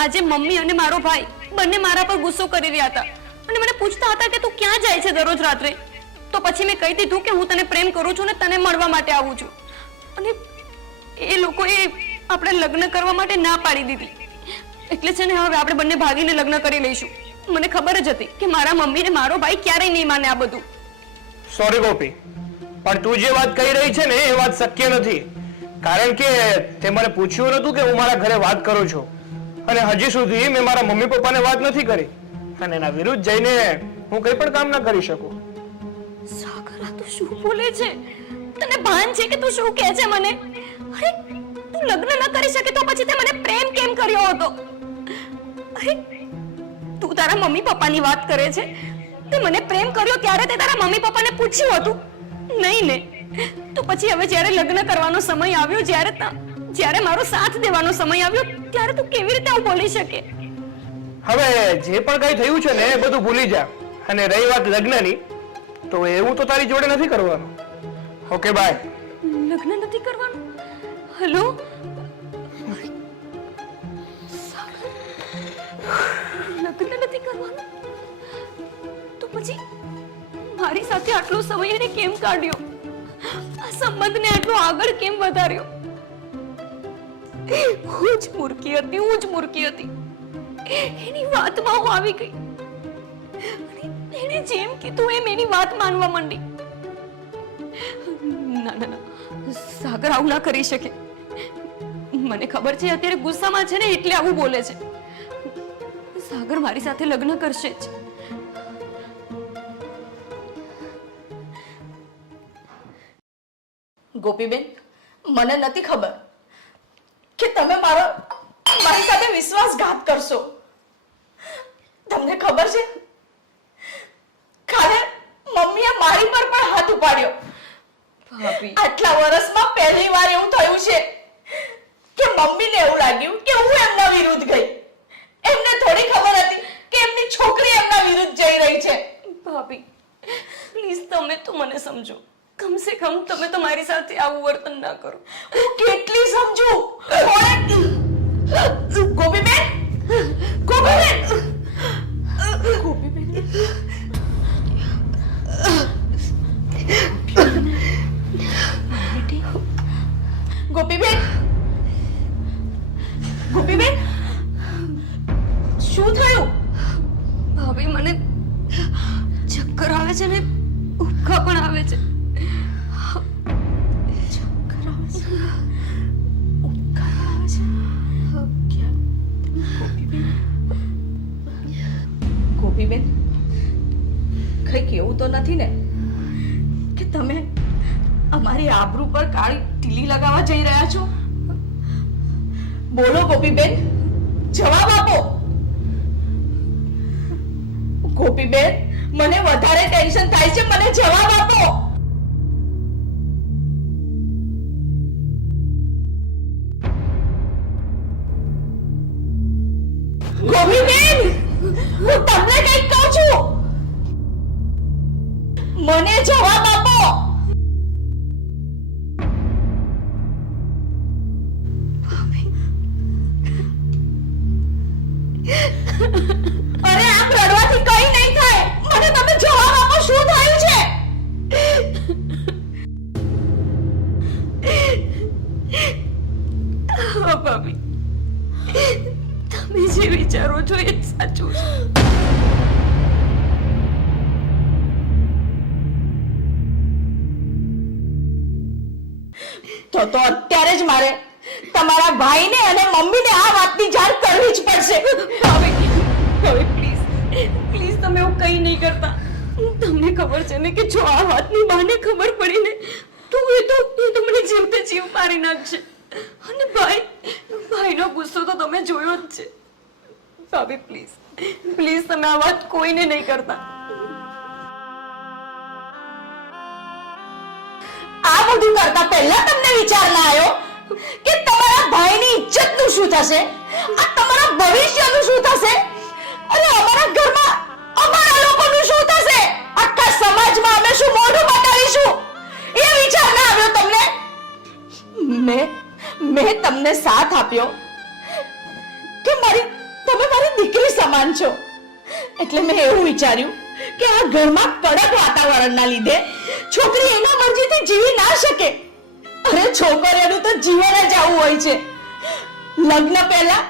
આજે મમ્મી અને મારો ભાઈ બંને મારા પર ગુસ્સો કરી રહ્યા હતા અને મને પૂછતા હતા કે તું ક્યાં જાય છે દરરોજ રાત્રે. તો પછી મેં કહી દીધું કે હું તને પ્રેમ કરું છું અને તને મળવા માટે આવું છું, અને એ લોકોએ આપણે લગ્ન કરવા માટે ના પાડી દીધી. એટલે છે ને હવે આપણે બંને ભાગીને લગ્ન કરી લઈશું. મને ખબર જ હતી કે મારા મમ્મી ને મારો ભાઈ ક્યારેય નહીં માને આ બધું. સોરી ગોપી, પણ તું જે વાત કહી રહી છે ને એ વાત શક્ય નથી. કારણ કે તે મને પૂછ્યું નતું કે હું મારા ઘરે વાત કરું છું, અને હજી સુધી મેં મારા મમ્મી પપ્પાને વાત નથી કરી, અને એના વિરુદ્ધ જઈને હું કંઈ પણ કામ ના કરી શકું. સાગર આ તું શું બોલે છે? તને ભાન છે કે તું શું કહે છે મને? અરે તું લગ્ન ન કરી શકે તો પછી તે મને પ્રેમ કેમ કર્યો હતો? અરે તું તારા મમ્મી પપ્પાની વાત કરે છે. તે મને પ્રેમ કર્યો ત્યારે તે તારા મમ્મી પપ્પાને પૂછ્યું હતું? નહીં ને. તો પછી હવે જ્યારે લગ્ન કરવાનો સમય આવ્યો, જ્યારે મારો સાથ દેવાનો સમય આવ્યો, ત્યારે તું કેવી રીતે આવું બોલી શકે? હવે જે પણ કંઈ થયું છે ને એ બધું ભૂલી જા, અને રહી વાત લગ્નની, તો એવું તો તારી જોડે નથી કરવાનું. Okay bye. લગ્ન નથી કરવાનું? હેલો, લગ્ન નથી કરવાનું? તો પછી મારી સાથે આટલો સમય એને કેમ કાઢ્યો? આ સંબંધને આટલો આગળ કેમ વધાર્યો? હું જ મૂર્ખી હતી. એની વાતમાં હું આવી ગઈ, અને એને જેમ કીધું એમ એની વાત માનવા માંડી. ના, સાગર આવું ના કરી શકે. મને ખબર છે અત્યારે ગુસ્સામાં છે ને એટલે આવું બોલે છે. સાગર મારી સાથે લગ્ન કરશે જ. ગોપીબેન, મને નથી ખબર કે તમે મારી સાથે વિશ્વાસઘાત કરશો. તમને ખબર છે, કાલે મમ્મીએ મારી પર પણ હાથ ઉપાડ્યો. ભાભી, આટલા વર્ષમાં પહેલી વાર એવું થયું છે કે મમ્મીને એવું લાગ્યું કે હું એમના વિરુદ્ધ ગઈ. એમને થોડી ખબર હતી કે એમની છોકરી એમના વિરુદ્ધ જઈ રહી છે. ભાભી પ્લીઝ તમે તો મને સમજો. કમસે કમ તમે તો મારી સાથે આવું વર્તન ના કરો. હું કેટલી સમજુ. ગોપીબેન, ગોપીબેન, ગોપીબેન, ગોપીબેન, ગોપીબેન, શું થયું? ભાભી મને ચક્કર આવે છે ને ઉબકા પણ આવે છે. ગોપીબેન, કંઈક એવું તો નથી ને કે તમે અમારી આબરૂ પર કાળી ટીલી લગાવવા જઈ રહ્યા છો? બોલો ગોપીબેન, જવાબ આપો. ગોપીબેન, મને વધારે ટેન્શન થાય છે, મને જવાબ આપો. ગોપીબેન, હું તમને કંઈક કહું છું, મને જવાબ આપો. અરે આમ રડવાથી કંઈ નહીં થાય. મને તમે જવાબ આપો, શું થયું છે? હા ભાભી, તમે જે વિચારો છો એ જ સાચું છે. તો અત્યારે જ મારે તમારા ભાઈને અને મમ્મીને આ વાતની જાણ કરવી જ પડશે. ભાભી, હવે પ્લીઝ પ્લીઝ તમે એવું કંઈ નહીં કરતા. તમને ખબર છે ને કે જો આ વાતની બાને ખબર પડી ને તો એ તો મને જીવતે જીવ મારી નાખશે. અને ભાઈનો ગુસ્સો તો તમે જોયો જ છે. ભાભી પ્લીઝ પ્લીઝ તમે આ વાત કોઈને નહીં કરતા. આ બધું કરતા પહેલા તમને વિચાર ના આવ્યો કે તમારા ભાઈની ઇજ્જતનું શું થશે, આ તમારા ભવિષ્યનું શું થશે, અને અમારા ઘરમાં અમારા લોકોનું શું થશે, આખા સમાજમાં અમે શું મોઢું બતાવીશું, એ વિચાર ના આવ્યો તમને? મેં તમને સાથ આપ્યો કે તમે મારી દીકરી સમાન છો, એટલે મેં એવું વિચાર્યું કે આ ઘરમાં કડક વાતાવરણના લીધે છોકરી એના મરજીથી જીવી ના શકે. અરે છોકરીઓનું તો જીવન જ આવું હોય છે. લગ્ન પહેલા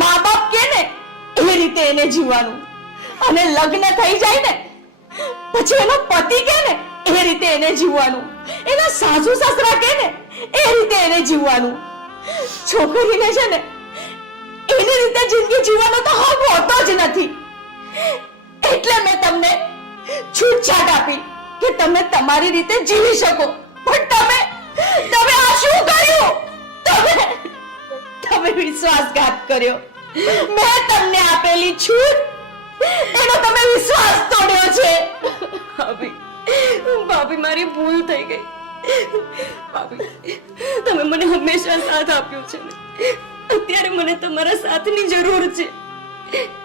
મા બાપ કે ને એ રીતે એને જીવવાનું, અને લગ્ન થઈ જાય ને પછી એનો પતિ કે ને એ રીતે એને જીવવાનું, એના સાસુ સસરા કે ને એ રીતે એને જીવવાનું. છોકરીને છે ને એની રીતે જિંદગી જીવવાનો તો હક હોતો જ નથી. એટલે મેં તમને છૂટછાટ આપી કે તમે તમારી રીતે જીવી શકો. પણ તમે આ શું કર્યું? તમે વિશ્વાસઘાત કર્યો. મેં તમને આપેલી છૂટ એનો તમે વિશ્વાસ તોડ્યો છે. ભાભી મારી ભૂલ થઈ ગઈ. ભાભી તમે મને હંમેશા સાથ આપ્યો છે ને, અત્યારે મને તમારા સાથની જરૂર છે.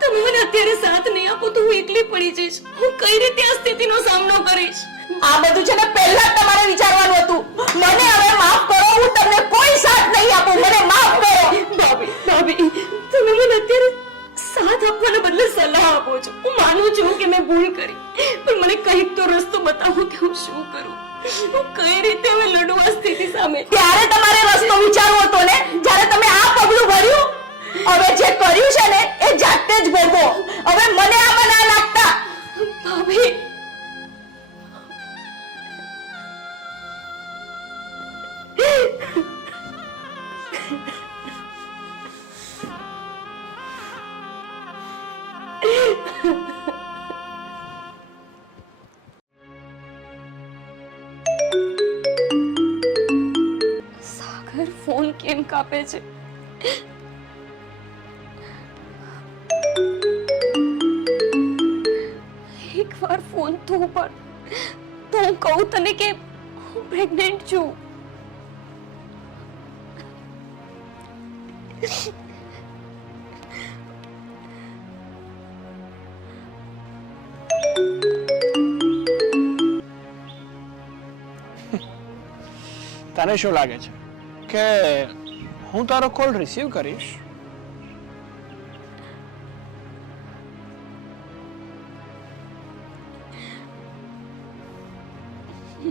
તમે મને અત્યારે સાથ નહીં આપો તો હું એકલી પડી જઈશ. હું કઈ રીતે આ સ્થિતિનો સામનો કરીશ? આ બધું છે ને પહેલા જ તમારે વિચારવાનું હતું. મને હવે માફ કરો, હું તમને કોઈ સાથ નહીં આપું. મને માફ કરો. ભાભી તમે મને અત્યારે સાથ આપવાના બદલે સલાહ આપો છો. હું માનું છું કે મેં ભૂલ કરી, પણ મને કંઈક તો રસ્તો બતાવો કે હું શું કરું, હું કઈ રીતે હવે લડું આ સ્થિતિ સામે. ત્યારે તમારે રસ્તો વિચારવો હતો ને, જ્યારે તમે આ પગલું ભર્યું. હવે જે કર્યું છે ને એ જાતે જ ભોગવો. હવે મને આમાં ના લાગતા. ભાભી સાગર ફોન કેમ કાપે છે? એકવાર ફોન તો ઉપર તો હું કહું તને કે હું પ્રેગ્નેન્ટ છું. તને શું લાગે છે કે હું તારો કોલ રિસીવ કરીશ?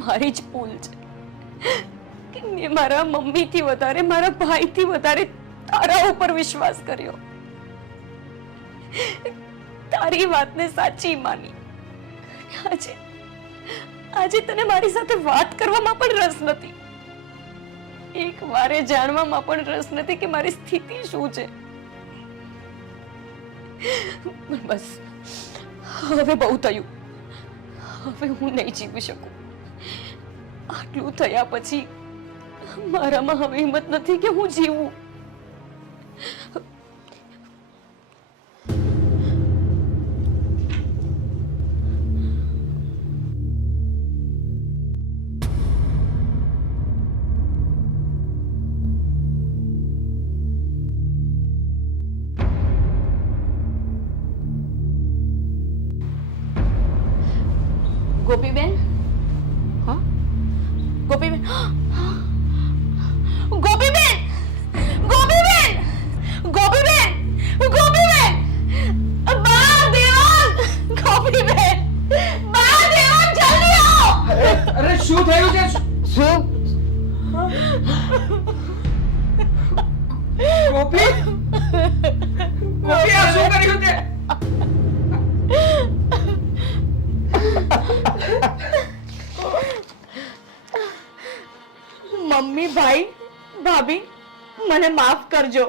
મારી જ ભૂલ છે કે મેં મારા મમ્મીથી વધારે મારા ભાઈથી વધારે તારા ઉપર વિશ્વાસ કર્યો. તારી વાતને સાચી માની. આજે તને મારી સાથે વાત કરવામાં પણ રસ નથી. એક વારે જાણવામાં પણ રસ નથી કે મારી સ્થિતિ શું છે. બસ હવે બહુ થયું. હવે હું નહીં જીવી શકું. આટલું થયા પછી મારામાં હવે હિંમત નથી કે હું જીવું. ગોપીબેન, હા ગોપીબેન, ગોપીબેન, ગોપીબેન, ગોપીબેન, ગોપીબેન, બા દેવાંગ, ગોપીબેન, બા દેવાંગ, જલ્દી આવો. અરે શું થયું છે? શું ગોપી, ગોપી આ શું કર્યું તે? મમ્મી, ભાઈ, ભાભી, મને માફ કરજો.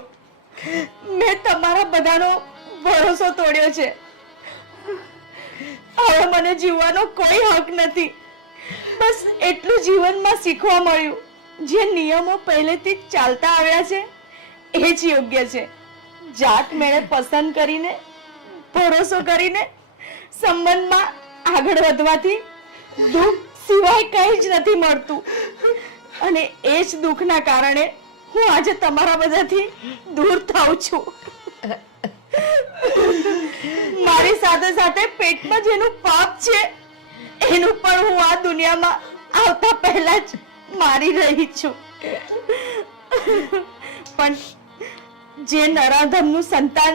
મેં તમારા બધાનો ભરોસો તોડ્યો છે. હવે મને જીવવાનો કોઈ હક નથી. બસ એટલું જીવનમાં શીખવા મળ્યું. જે નિયમો પહેલેથી જ ચાલતા આવ્યા છે એ જ યોગ્ય છે. જાત મેળે પસંદ કરીને, ભરોસો કરીને સંબંધમાં આગળ વધવાથી દુઃખ સિવાય કંઈ જ નથી મળતું. અને એ જ દુઃખના કારણે હું આજે તમારા બધાથી દૂર થાઉં છું. મારી સાથે સાથે પેટમાં જેનું પાપ છે એનું પણ હું આ દુનિયામાં આવતા પહેલા જ મારી રહી છું. પણ જે નરાધમનું સંતાન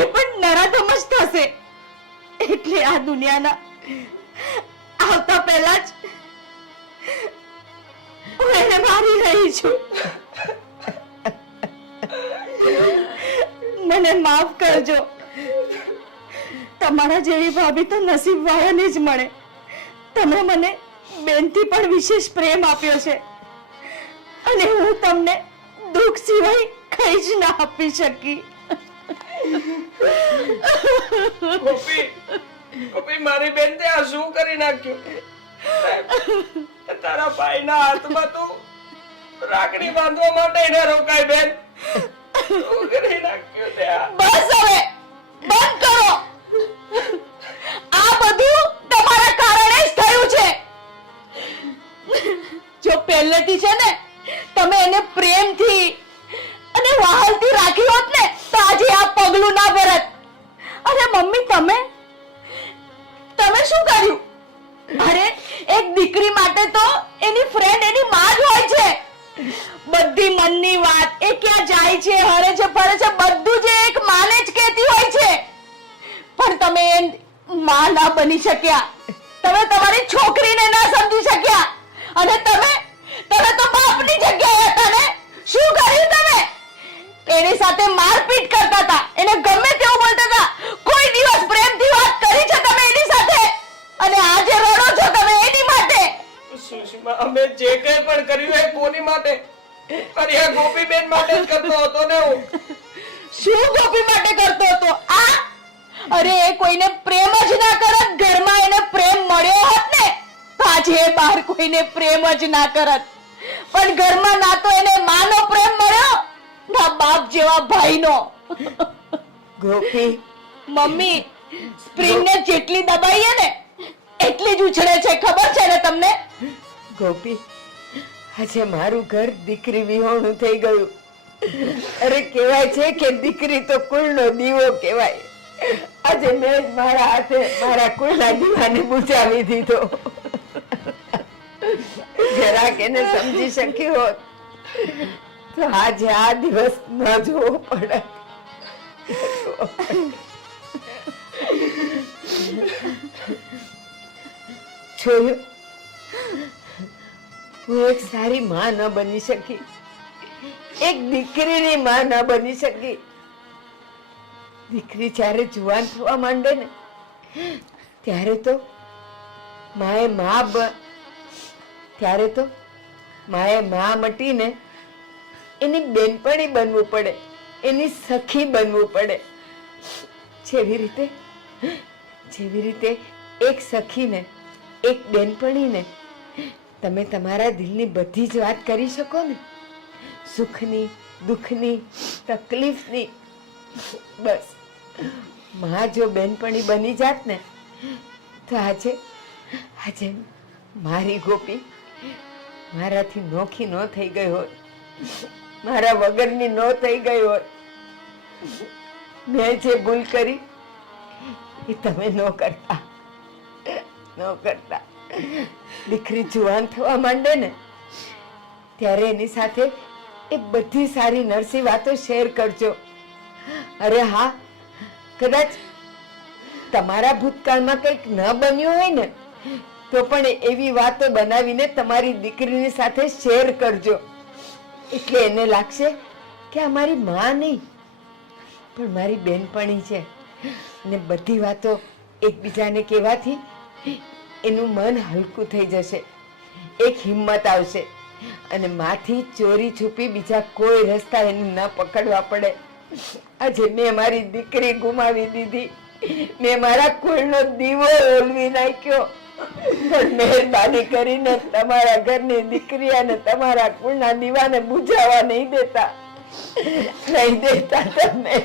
એ પણ નરાધમ જ થશે. એટલે આ દુનિયાના આવતા પહેલા જ હું એને મારી રહી છું. મને માફ કરજો. તમારા જેવી ભાભી તો નસીબ વાળાને જ મળે. તમે મને બેનથી પણ વિશેષ પ્રેમ આપ્યો છે અને હું તમને દુઃખ સિવાય કંઈ જ ના આપી શકી. ગોપી, ગોપી મારી બેન તે આ શું કરી નાખ્યું? તારા ભાઈના હાથમાં તું રાખડી બાંધવા માટે એને રોકાય બેન. શું કરી નાખ્યું તે આ? બસ હવે બંધ કરો. આ બધું તમારા કારણે જ થયું છે. જો પહેલેથી છે ને તમે એને પ્રેમથી અને વહાલથી રાખી હોત ને તો આજે આ પગલું ના ભરત. અને મમ્મી તમે શું કર્યું? અરે એક દીકરી માટે તો એની ફ્રેન્ડ એની માં જ હોય છે. બધી મનની વાત એ ક્યાં જાય છે, હરે છે, ફરે છે, બધું જ એક માને જ કહેતી હોય છે. પણ તમે માં ના બની શક્યા. તમે તમારી છોકરીને ના સમજી શક્યા અને તમે તો બાપની જગ્યાએ હતા ને. શું કર્યું તમે? એની સાથે મારપીટ કરતા હતા, એને ગમે તેવું બોલતા હતા. કોઈ દિવસ પ્રેમથી વાત કરી છે તમે એની સાથે? અને આજે રડો છો તમે એની માટે. સુષ્મા, અમે જે કંઈ પણ કર્યું એ કોની માટે? અરે આ ગોપીબેન માટે જ કરતો હતો ને હું. શું ગોપી માટે કરતો હતો આ? અરે એ કોઈને પ્રેમ જ ના કરત, ઘરમાં એને પ્રેમ મળ્યો હોત ને તો આજે એ બહાર કોઈને પ્રેમ જ ના કરત. પણ ઘરમાં ના તો એને માનો પ્રેમ મળ્યો ના બાપ જેવા ભાઈનો. ગોપી, મમ્મી, સ્પ્રિંગને જેટલી દબાઈએ ને એટલી જ ઉછળે છે, ખબર છે ને તમને? ગોપી, આજે મારું ઘર દીકરી વિહોણું થઈ ગયું. અરે કહેવાય છે કે દીકરી તો કુળનો દીવો કહેવાય. આજે મેં જ મારા હાથે મારા કુળના દીવાને બુઝાવી દીધો. જરાક એને સમજી શકી હોત તો આજે આ દિવસ ન જોવો પડે. જોયું, હું એક સારી માં ન બની શકી, એક દીકરીની માં ન બની શકી. દીકરી જ્યારે જુવાન થવા માંડે ને ત્યારે તો માએ માં મટીને એની બેનપણી બનવું પડે, એની સખી બનવું પડે. જેવી રીતે એક સખીને, એક બેનપણીને તમે તમારા દિલની બધી જ વાત કરી શકો ને, સુખની, દુઃખની, તકલીફની. બસ માં જો બેનપણી બની જાત ને તો આજે મારી ગોપી મારાથી નોખી ન થઈ ગઈ હોત, મારા વગરની ન થઈ ગઈ હોત. મેં જે ભૂલ કરી એ તમે ન કરતા. દીકરી જુવાન થવા માંડે ને ત્યારે એની સાથે એ બધી સારી નરસી વાતો શેર કરજો. અરે હા, કદાચ તમારા ભૂતકાળમાં કંઈક ન બન્યું હોય ને તો પણ એવી વાતો બનાવીને તમારી દીકરીની સાથે શેર કરજો. એટલે એને લાગશે કે આ મારી માં નહીં પણ મારી બેનપણી છે. અને બધી વાતો એકબીજાને કહેવાથી એનું મન હલકું થઈ જશે, એક હિંમત આવશે અને માથી ચોરી છુપી બીજા કોઈ રસ્તા એને ન પકડવા પડે. આજે મેં મારી દીકરી ગુમાવી દીધી, મેં મારા કુળનો દીવો ઓલવી નાખ્યો, પણ મહેરબાની કરીને તમારા ઘરની દીકરી અને તમારા કુળના દીવાને બુઝાવા નહીં દેતા તમે.